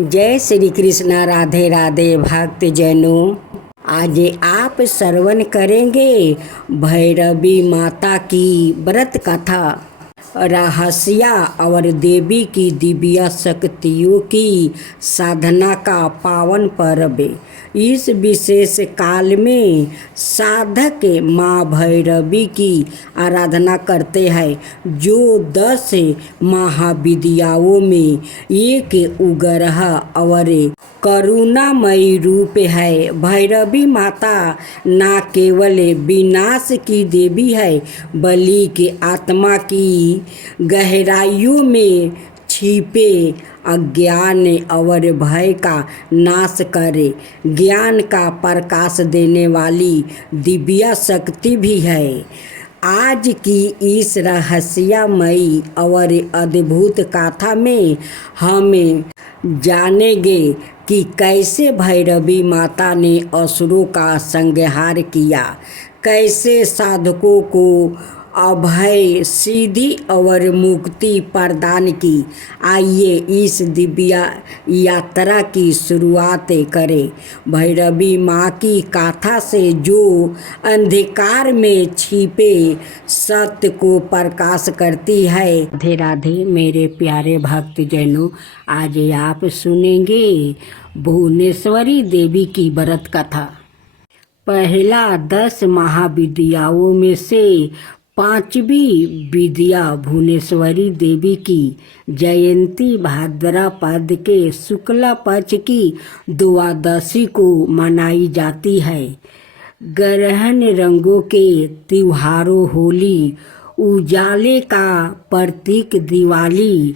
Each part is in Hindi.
जय श्री कृष्ण। राधे राधे भक्त जनों, आज आप श्रवण करेंगे भैरवी माता की व्रत कथा, रहस्या और देवी की दिव्य शक्तियों की साधना का पावन पर्व। इस विशेष काल में साधक माँ भैरवी की आराधना करते हैं, जो 10 महाविद्याओं में एक उग्र और करुणामयी रूप है। भैरवी माता न केवल विनाश की देवी है, बल्कि आत्मा की गहराइयों में छिपे अज्ञान और भय का नाश करे ज्ञान का प्रकाश देने वाली दिव्य शक्ति भी है। आज की इस रहस्यमयी और अद्भुत कथा में हम जानेंगे कि कैसे भैरवी माता ने असुरों का संहार किया, कैसे साधकों को अभय सिद्धि और मुक्ति प्रदान की। आइए इस दिव्य यात्रा की शुरुआत करें भैरवी माँ की गाथा से, जो अंधकार में छिपे सत्य को प्रकाश करती है। राधे राधे मेरे प्यारे भक्त जनों, आज आप सुनेंगे भुवनेश्वरी देवी की व्रत कथा। पहला 10 महाविद्याओं में से 5वीं विद्या भुवनेश्वरी देवी की जयंती भाद्रपद के शुक्ल पक्ष की द्वादशी को मनाई जाती है। ग्रहण रंगों के त्योहारों होली, उजाले का प्रतीक दिवाली,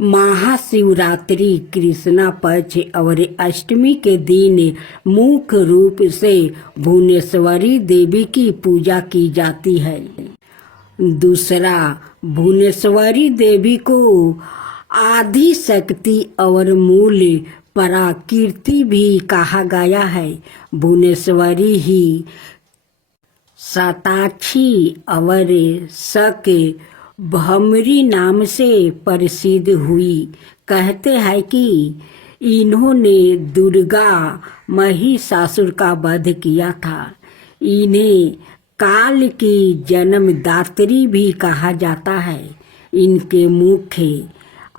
महाशिवरात्रि, कृष्णा पक्ष और अष्टमी के दिन मुख्य रूप से भुवनेश्वरी देवी की पूजा की जाती है। दूसरा, भुवनेश्वरी देवी को आदि शक्ति और मूल प्रकृति भी कहा गया है। भुवनेश्वरी ही शताक्षी और शक भमरी नाम से प्रसिद्ध हुई। कहते हैं कि इन्होंने दुर्गा महिषासुर का वध किया था। इन्हें काल की जन्मदात्री भी कहा जाता है। इनके मुख्य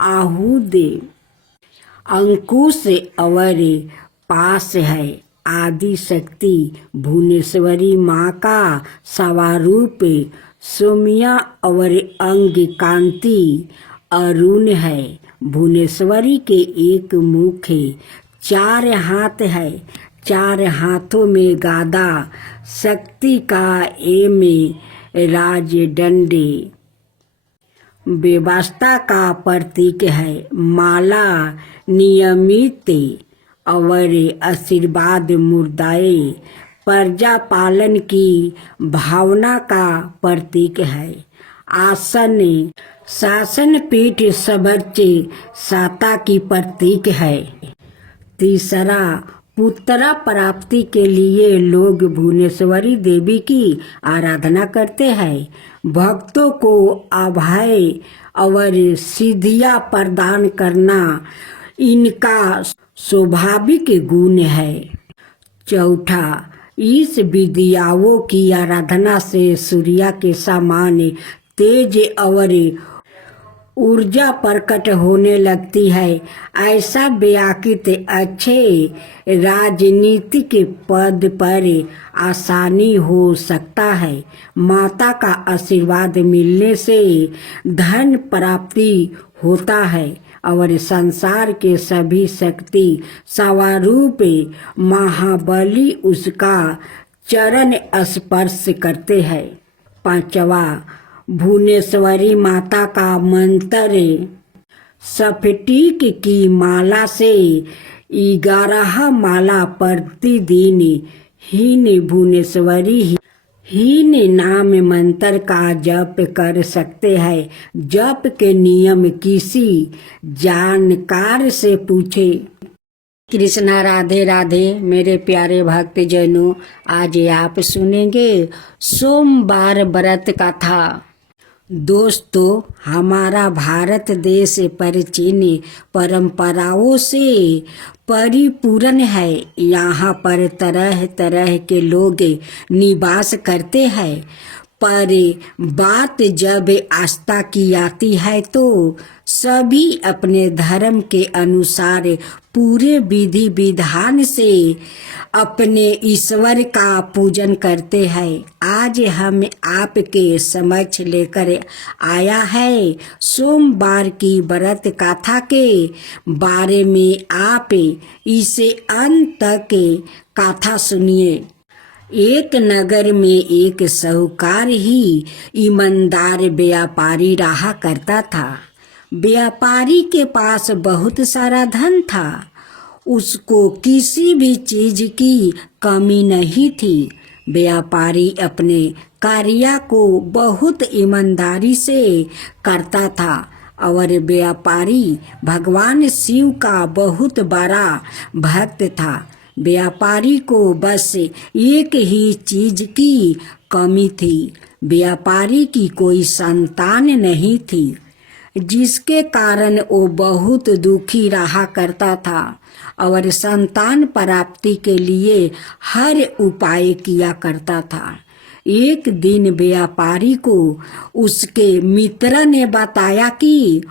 आयुध अंकुश और पाश है। आदि शक्ति भुवनेश्वरी माँ का स्वरूप सौम्य और अंग कांति अरुण है। भुवनेश्वरी के एक मुख्य 4 हाथ है। 4 हाथों में गदा, शक्ति का एम राजदंड व्यवस्था का प्रतीक है। माला नियमित और आशीर्वाद मुद्राए प्रजा पालन की भावना का प्रतीक है। आसन शासन पीठ सर्वोच्च सत्ता की प्रतीक है। तीसरा, पुत्र प्राप्ति के लिए लोग भुवनेश्वरी देवी की आराधना करते हैं। भक्तों को अभय और सिद्धियां प्रदान करना इनका स्वाभाविक गुण है। चौथा, इस विद्याओं की आराधना से सूर्य के समान तेज और ऊर्जा प्रकट होने लगती है। ऐसा व्यक्ति अच्छे राजनीतिक पद पर आसानी हो सकता है। माता का आशीर्वाद मिलने से धन प्राप्ति होता है और संसार के सभी शक्ति स्वरूप महाबली उसका चरण स्पर्श करते हैं। पांचवा, भुवनेश्वरी माता का मंत्र स्फटिक की माला से 11 माला प्रतिदिन हीन भुवनेश्वरी हीन नाम मंत्र का जप कर सकते हैं। जप के नियम किसी जानकार से पूछे। कृष्णा। राधे राधे मेरे प्यारे भक्त जनों, आज आप सुनेंगे सोमवार व्रत कथा। दोस्तों, हमारा भारत देश प्राचीन परंपराओं से परिपूर्ण है। यहाँ पर तरह तरह के लोग निवास करते हैं, पर बात जब आस्था की आती है तो सभी अपने धर्म के अनुसार पूरे विधि विधान से अपने ईश्वर का पूजन करते हैं। आज हम आपके समक्ष लेकर आया है सोमवार की व्रत कथा के बारे में। आप इसे अंत तक कथा सुनिए। एक नगर में एक साहूकार ही ईमानदार व्यापारी रहा करता था। व्यापारी के पास बहुत सारा धन था। उसको किसी भी चीज की कमी नहीं थी। व्यापारी अपने कार्य को बहुत ईमानदारी से करता था और व्यापारी भगवान शिव का बहुत बड़ा भक्त था। व्यापारी को बस एक ही चीज की कमी थी। व्यापारी की कोई संतान नहीं थी, जिसके कारण वो बहुत दुखी रहा करता था और संतान प्राप्ति के लिए हर उपाय किया करता था। एक दिन व्यापारी को उसके मित्र ने बताया कि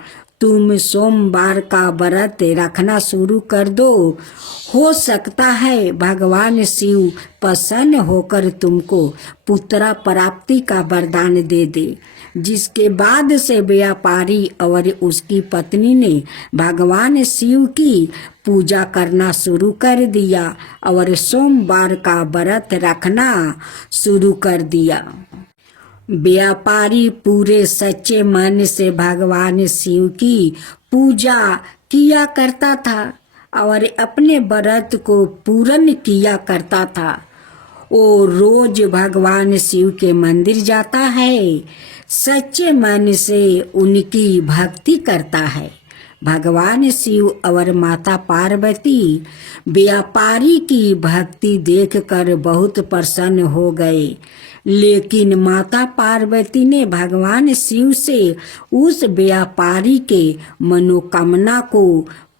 तुम सोमवार का व्रत रखना शुरू कर दो। हो सकता है भगवान शिव प्रसन्न होकर तुमको पुत्र प्राप्ति का वरदान दे दे। जिसके बाद से व्यापारी और उसकी पत्नी ने भगवान शिव की पूजा करना शुरू कर दिया और सोमवार का व्रत रखना शुरू कर दिया। व्यापारी पूरे सच्चे मन से भगवान शिव की पूजा किया करता था और अपने व्रत को पूर्ण किया करता था। वो रोज भगवान शिव के मंदिर जाता है, सच्चे मन से उनकी भक्ति करता है। भगवान शिव और माता पार्वती व्यापारी की भक्ति देखकर बहुत प्रसन्न हो गए, लेकिन माता पार्वती ने भगवान शिव से उस व्यापारी के मनोकामना को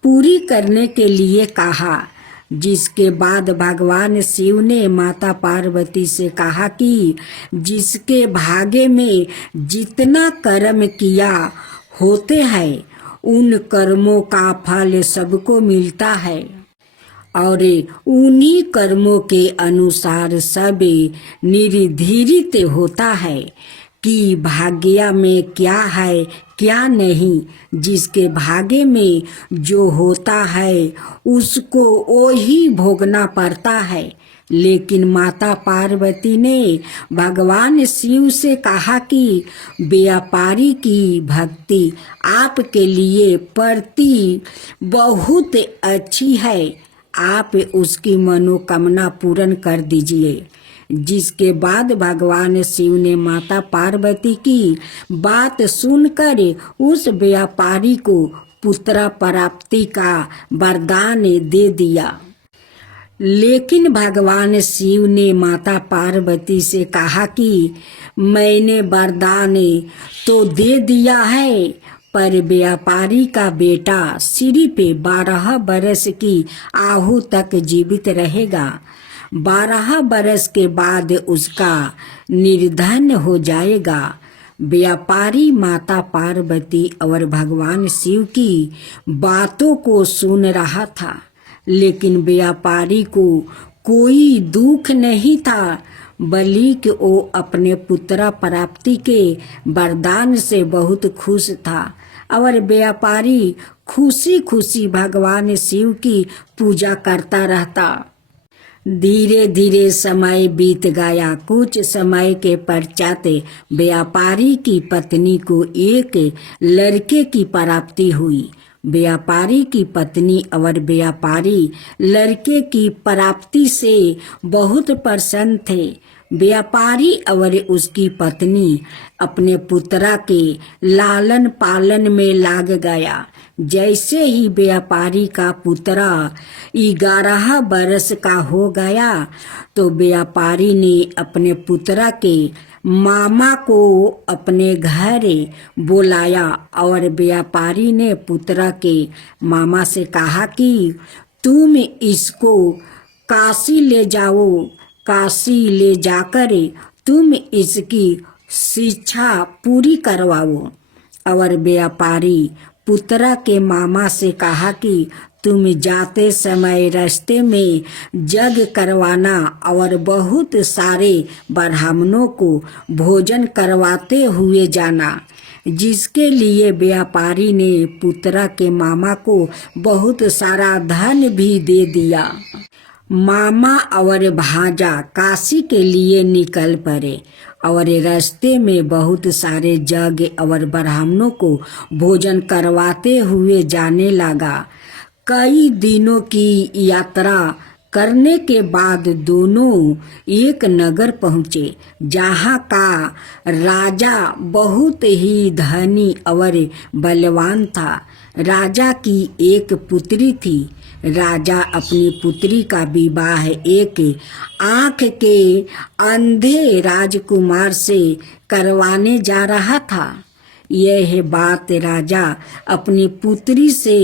पूरी करने के लिए कहा। जिसके बाद भगवान शिव ने माता पार्वती से कहा कि जिसके भाग्य में जितना कर्म किया होते हैं उन कर्मों का फल सबको मिलता है और उन्हीं कर्मों के अनुसार सब निर्धारित होता है कि भाग्य में क्या है क्या नहीं। जिसके भाग्य में जो होता है उसको वही भोगना पड़ता है। लेकिन माता पार्वती ने भगवान शिव से कहा कि व्यापारी की भक्ति आपके लिए प्रति बहुत अच्छी है, आप उसकी मनोकामना पूर्ण कर दीजिए। जिसके बाद भगवान शिव ने माता पार्वती की बात सुनकर उस व्यापारी को पुत्र प्राप्ति का वरदान दे दिया। लेकिन भगवान शिव ने माता पार्वती से कहा कि मैंने वरदान तो दे दिया है, पर व्यापारी का बेटा सिर्फ 12 बरस की आयु तक जीवित रहेगा। 12 बरस के बाद उसका निर्धन हो जाएगा। व्यापारी माता पार्वती और भगवान शिव की बातों को सुन रहा था, लेकिन व्यापारी को कोई दुख नहीं था, बल्कि वो अपने पुत्र प्राप्ति के वरदान से बहुत खुश था और व्यापारी खुशी खुशी भगवान शिव की पूजा करता रहता। धीरे धीरे समय बीत गया। कुछ समय के पश्चात व्यापारी की पत्नी को एक लड़के की प्राप्ति हुई। व्यापारी की पत्नी और व्यापारी लड़के की प्राप्ति से बहुत प्रसन्न थे। व्यापारी और उसकी पत्नी अपने पुत्र के लालन पालन में लग गया। जैसे ही व्यापारी का पुत्र 11 बरस का हो गया तो व्यापारी ने अपने पुत्र के मामा को अपने घर बुलाया और व्यापारी ने पुत्र के मामा से कहा कि तुम इसको काशी ले जाओ, काशी ले जाकर तुम इसकी शिक्षा पूरी करवाओ। और व्यापारी पुत्र के मामा से कहा कि तुम जाते समय रास्ते में यज्ञ करवाना और बहुत सारे ब्राह्मणों को भोजन करवाते हुए जाना। जिसके लिए व्यापारी ने पुत्र के मामा को बहुत सारा धन भी दे दिया। मामा और भांजा काशी के लिए निकल पड़े और रास्ते में बहुत सारे यज्ञ और ब्राह्मणों को भोजन करवाते हुए जाने लगा। कई दिनों की यात्रा करने के बाद दोनों एक नगर पहुँचे, जहाँ का राजा बहुत ही धनी और बलवान था। राजा की एक पुत्री थी। राजा अपनी पुत्री का विवाह एक आँख के अंधे राजकुमार से करवाने जा रहा था। यह बात राजा अपनी पुत्री से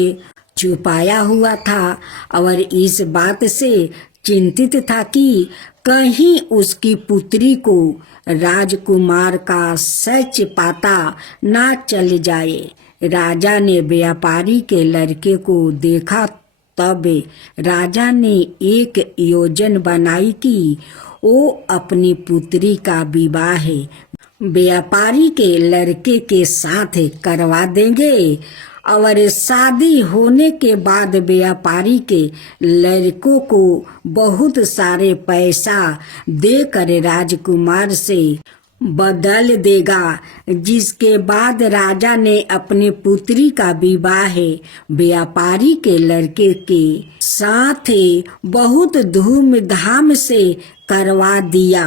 छुपाया हुआ था और इस बात से चिंतित था कि कहीं उसकी पुत्री को राजकुमार का सच पता ना चल जाए। राजा ने व्यापारी के लड़के को देखा, तब राजा ने एक योजना बनाई कि वो अपनी पुत्री का विवाह व्यापारी के लड़के के साथ करवा देंगे और शादी होने के बाद व्यापारी के लड़कों को बहुत सारे पैसा देकर राजकुमार से बदल देगा। जिसके बाद राजा ने अपनी पुत्री का विवाह व्यापारी के लड़के के साथ बहुत धूमधाम से करवा दिया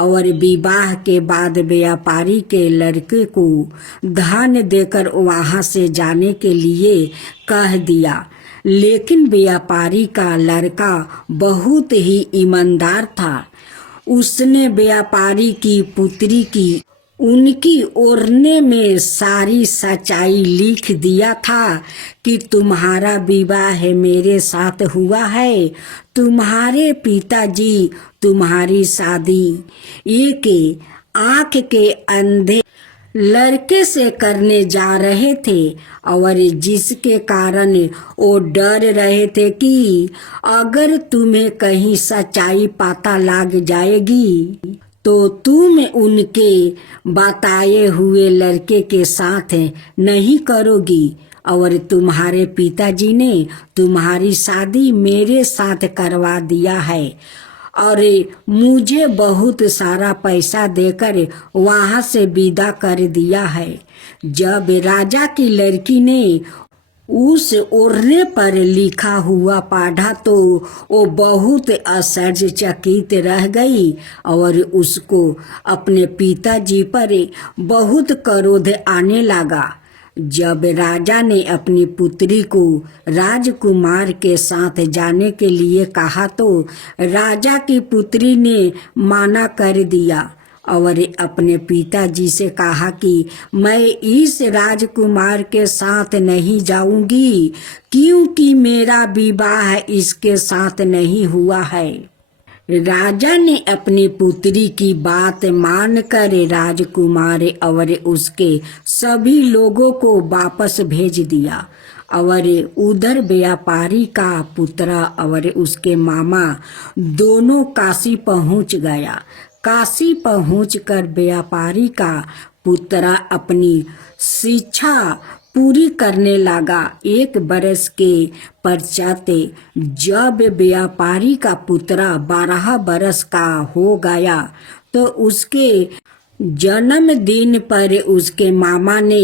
और विवाह के बाद व्यापारी के लड़के को धन देकर वहां से जाने के लिए कह दिया। लेकिन व्यापारी का लड़का बहुत ही ईमानदार था। उसने व्यापारी की पुत्री की उनकी ओढ़ने में सारी सच्चाई लिख दिया था कि तुम्हारा विवाह मेरे साथ हुआ है। तुम्हारे पिताजी तुम्हारी शादी एक आँख के अंधे लड़के से करने जा रहे थे और जिसके कारण वो डर रहे थे कि अगर तुम्हें कहीं सच्चाई पता लग जाएगी तो तुम उनके बताए हुए लड़के के साथ नहीं करोगी और तुम्हारे पिताजी ने तुम्हारी शादी मेरे साथ करवा दिया है और मुझे बहुत सारा पैसा देकर वहां से विदा कर दिया है। जब राजा की लड़की ने उस ओढ़ने पर लिखा हुआ पढ़ा तो वो बहुत आश्चर्यचकित रह गई और उसको अपने पिताजी पर बहुत क्रोध आने लगा। जब राजा ने अपनी पुत्री को राजकुमार के साथ जाने के लिए कहा तो राजा की पुत्री ने मना कर दिया और अपने पिताजी से कहा कि मैं इस राजकुमार के साथ नहीं जाऊंगी क्योंकि मेरा विवाह इसके साथ नहीं हुआ है। राजा ने अपनी पुत्री की बात मानकर राजकुमार और उसके सभी लोगों को वापस भेज दिया और उधर व्यापारी का पुत्र और उसके मामा दोनों काशी पहुंच गया। काशी पहुंचकर व्यापारी का पुत्र अपनी शिक्षा पूरी करने लगा। 1 बरस के पश्चात जब व्यापारी का पुत्र 12 बरस का हो गया तो उसके जन्मदिन पर उसके मामा ने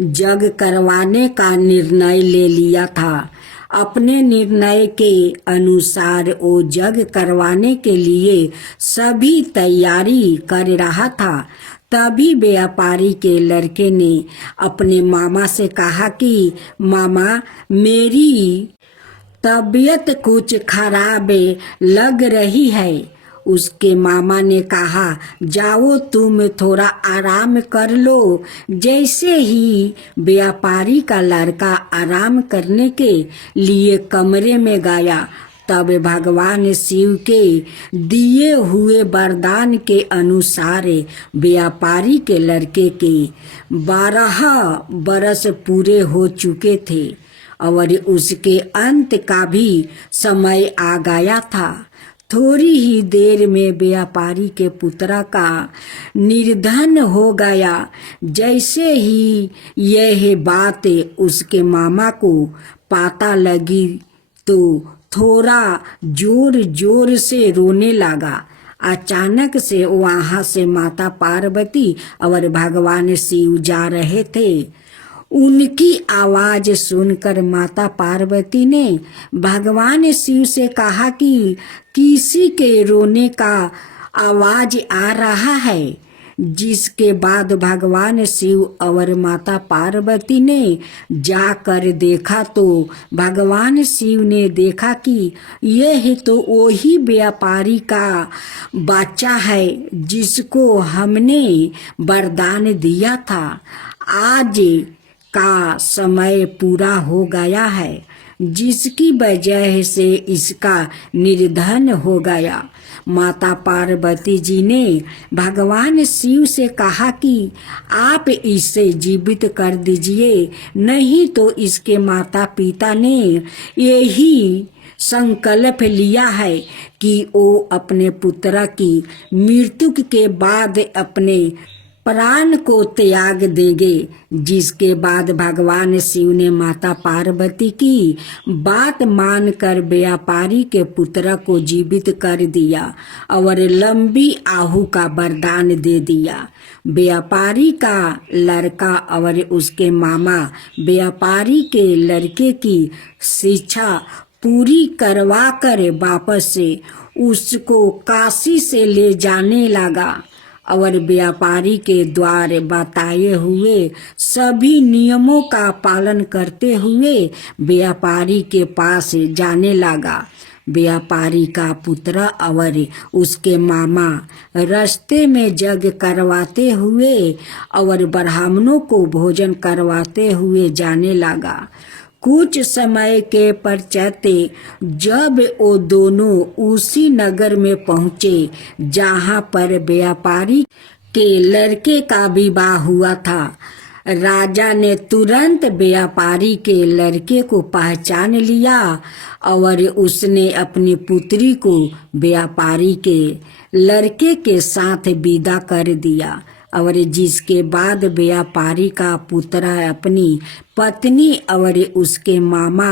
यज्ञ करवाने का निर्णय ले लिया था। अपने निर्णय के अनुसार वो यज्ञ करवाने के लिए सभी तैयारी कर रहा था। तभी व्यापारी के लड़के ने अपने मामा से कहा कि मामा, मेरी तबीयत कुछ खराब लग रही है। उसके मामा ने कहा, जाओ तुम थोड़ा आराम कर लो। जैसे ही व्यापारी का लड़का आराम करने के लिए कमरे में गया, तब भगवान शिव के दिए हुए वरदान के अनुसार व्यापारी के लड़के के 12 बरस पूरे हो चुके थे और उसके अंत का भी समय आ गया था। थोड़ी ही देर में व्यापारी के पुत्र का निर्धन हो गया। जैसे ही यह बात उसके मामा को पता लगी तो थोड़ा जोर जोर से रोने लगा। अचानक से वहां से माता पार्वती और भगवान शिव जा रहे थे। उनकी आवाज सुनकर माता पार्वती ने भगवान शिव से कहा कि किसी के रोने का आवाज आ रहा है। जिसके बाद भगवान शिव और माता पार्वती ने जाकर देखा तो भगवान शिव ने देखा कि यह तो वही व्यापारी का बच्चा है जिसको हमने वरदान दिया था। आज का समय पूरा हो गया है, जिसकी वजह से इसका निर्धन हो गया। माता पार्वती जी ने भगवान शिव से कहा कि आप इसे जीवित कर दीजिए, नहीं तो इसके माता पिता ने यही संकल्प लिया है कि वो अपने पुत्र की मृत्यु के बाद अपने प्राण को त्याग देंगे। जिसके बाद भगवान शिव ने माता पार्वती की बात मानकर व्यापारी के पुत्र को जीवित कर दिया और लंबी आयु का वरदान दे दिया। व्यापारी का लड़का और उसके मामा व्यापारी के लड़के की शिक्षा पूरी करवा कर वापस से उसको काशी से ले जाने लगा और व्यापारी के द्वारा बताए हुए सभी नियमों का पालन करते हुए व्यापारी के पास जाने लगा। व्यापारी का पुत्र और उसके मामा रास्ते में यज्ञ करवाते हुए और ब्राह्मणों को भोजन करवाते हुए जाने लगा। कुछ समय के पश्चात जब वो दोनों उसी नगर में पहुँचे जहाँ पर व्यापारी के लड़के का विवाह हुआ था, राजा ने तुरंत व्यापारी के लड़के को पहचान लिया और उसने अपनी पुत्री को व्यापारी के लड़के के साथ विदा कर दिया। और जिसके बाद व्यापारी का पुत्र अपनी पत्नी और उसके मामा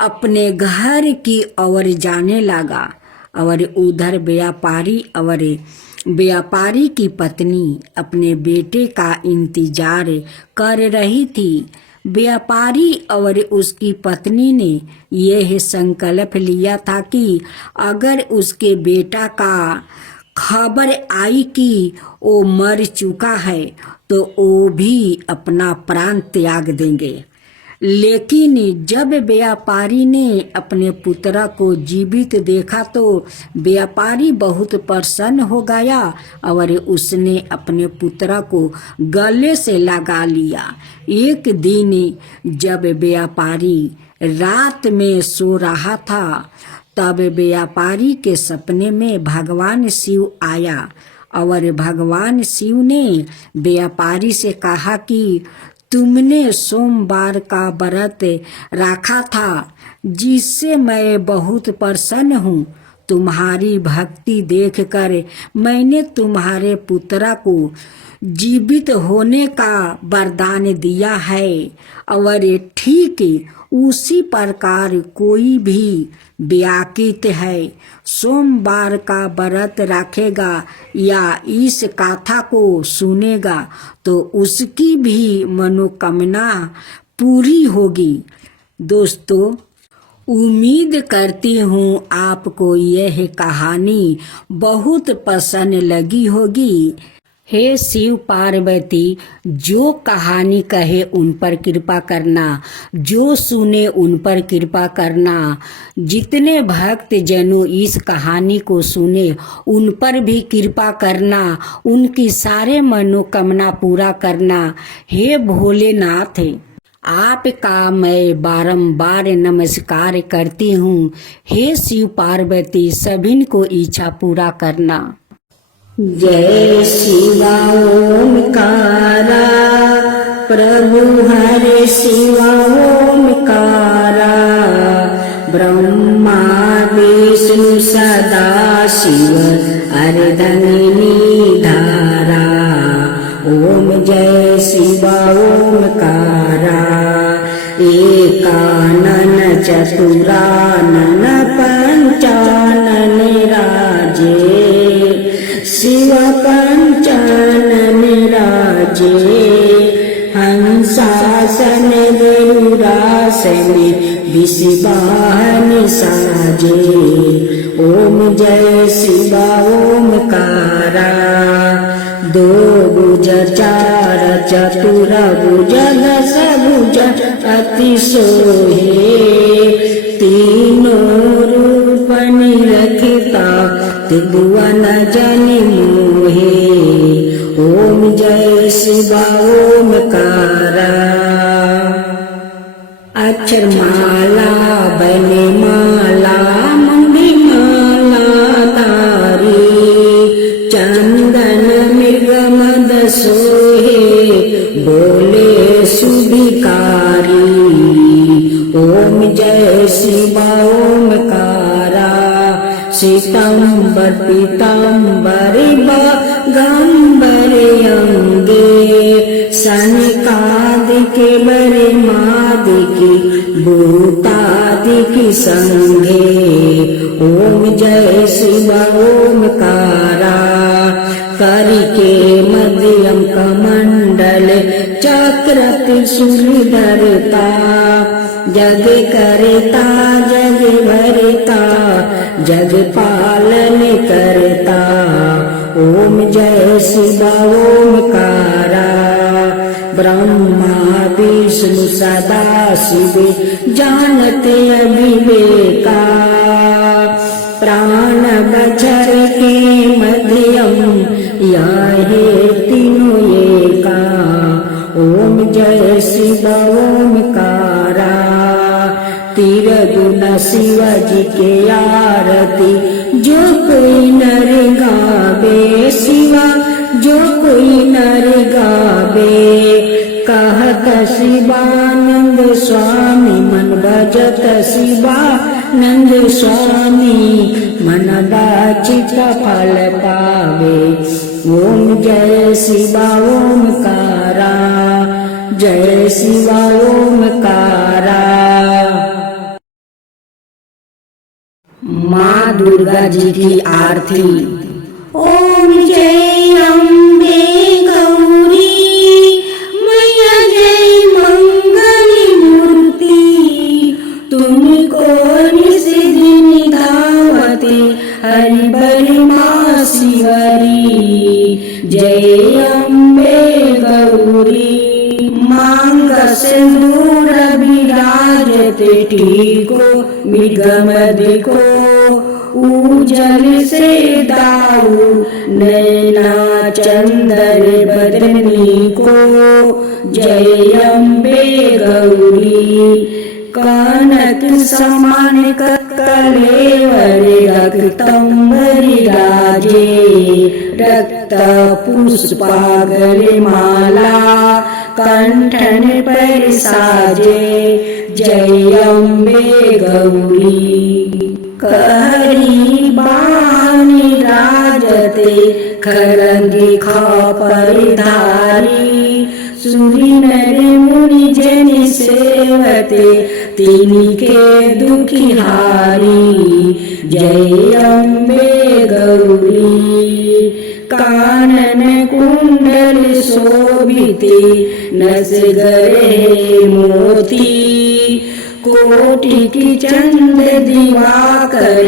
अपने घर की ओर जाने लगा और उधर व्यापारी की पत्नी अपने बेटे का इंतजार कर रही थी। व्यापारी और उसकी पत्नी ने यह संकल्प लिया था कि अगर उसके बेटा का खबर आई कि वो मर चुका है तो वो भी अपना प्राण त्याग देंगे। लेकिन जब व्यापारी ने अपने पुत्र को जीवित देखा तो व्यापारी बहुत प्रसन्न हो गया और उसने अपने पुत्र को गले से लगा लिया। एक दिन जब व्यापारी रात में सो रहा था, तब व्यापारी के सपने में भगवान शिव आया और भगवान शिव ने व्यापारी से कहा कि तुमने सोमवार का व्रत रखा था, जिससे मैं बहुत प्रसन्न हूँ। तुम्हारी भक्ति देखकर मैंने तुम्हारे पुत्र को जीवित होने का वरदान दिया है और ठीक उसी प्रकार कोई भी व्याकृत है सोमवार का व्रत रखेगा या इस कथा को सुनेगा तो उसकी भी मनोकामना पूरी होगी। दोस्तों, उम्मीद करती हूँ आपको यह कहानी बहुत पसंद लगी होगी। हे शिव पार्वती, जो कहानी कहे उन पर कृपा करना, जो सुने उन पर कृपा करना। जितने भक्त जनों इस कहानी को सुने उन पर भी कृपा करना, उनकी सारे मनोकामना पूरा करना। हे भोलेनाथ, आपका मैं बारंबार नमस्कार करती हूँ। हे शिव पार्वती, सभी को इच्छा पूरा करना। जय शिवा ओमकारा, प्रभु हरे शिवा ओमकारा। ब्रह्मा विष्णु सदा शिव अर्धंगिनी धारा। ओम जय शिवा ओमकारा। एकानन चतुरानन पंचानन राजे, शिव पंचानन राजे। हंसासन गरुड़ासन विषवाहन साजे। ओम जय शिवा ओमकारा। दो भुज चार चतुर भुज दस भुज अति सोहे। तीनों रूप निरखता त्रिभुवन जन मोहे। ओम जय शिवा ओमकारा। अक्षर माला बने माला मुंडी माला तारी। चंदन मृग मद सोहे बोले सुभिकारी। ओम जय शिवा ओमकारा। श्वेतांबर पीतांबर बागंबर अंगे। सनकादिक बरे मादिक भूतादिक संगे। ओम जय शिवा ओमकारा। करके मध्यम कमंडल चक्र त्रिशूल धरता। जग करता जग भरता, जग पालन करता। ओम जय शिवा ओमकारा। ब्रह्मा विष्णु सदा शिव जानते अविवेका। प्राण बचर के मध्यम याहे तीनों एका। ओम जय शिवा ओमकारा। तिरगुण शिव जी के आरती जो कोई नर गावे। शिवा जो कोई नर गावे। कहत शिवानंद स्वामी मन भजत शिवानंद स्वामी। मन वांछित फल पावे। ओम जय शिवा ओमकारा। जय शिवा ओमकारा। माँ दुर्गा जी की आरती। ओम जय अम्बे गौरी मैया जय मंगल मूर्ति। तुमको निस दिन धावते हरि बरि माँ शिवरी। जय अम्बे गौरी। मांग सिंदूर विराजते टीको मृगमद को। उजल से दाऊ नैना चंदर बदनी को। जय अम्बे गौरी। कनक समान कलेवर रक्तंबरी राजे। रक्त पुष्पागर माला कंठन पर साजे। जय अम्बे गौरी। कहरी बानी राजते खरंगी खापर धारी। सुरी नर मुनि जन सेवते तिनी के दुखिहारी। जय अम्बे गौरी। कानन कुंडल शोभिते नस गरे मोती। कोटि की चंद दिवाकर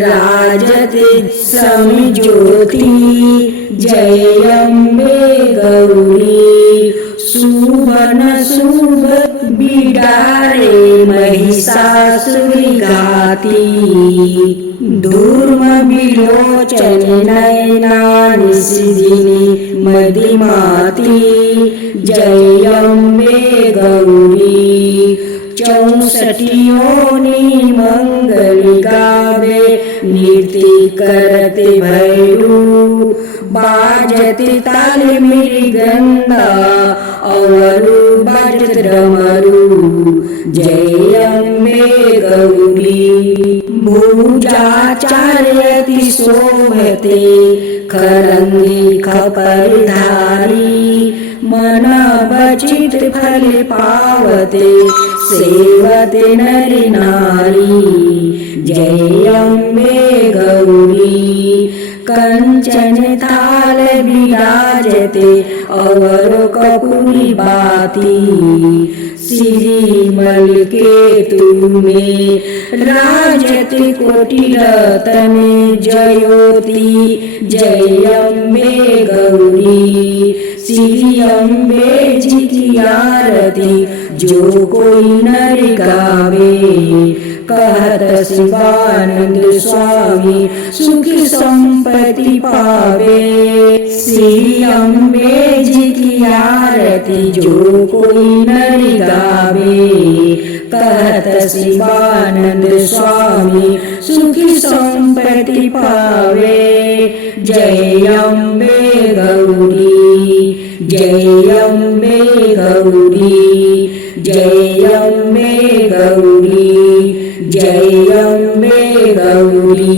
राजते समज्योति। जय अम्बे गौरी सुबन शुभ बिडारे महिषासुर घाती। धूर्म विलोचन नयना निशिदिनी मदिमाती। जय अम्बे गौरी 64 योनि मंगल गावे नृत्य करते भैरू। बाजते ताल मृदंगा और बाजत डमरू। जय अम्बे गौरी भुजाचार्यति शोभते खरंगी खपरधारी। मन बचित फल पावते सेवते नरि नारी। जय अम्बे गौरी कंचन थाल विराजते और कपूरी बाती। श्रीमल के तुम्हें राजते कोटि रतन जयोति। जय अम्बे गौरी श्री अम्बे जी की आरती जो कोई नर गावे। कहत शिवानंद स्वामी सुख संपत्ति पावे। श्री अम्बे जी की आरती जो कोई नर गावे। कहत शिवानंद स्वामी सुख संपत्ति पावे। जय अम्बे गौरी जय अम्बे गौरी जय अम्बे गौरी जय अम्बे गौरी।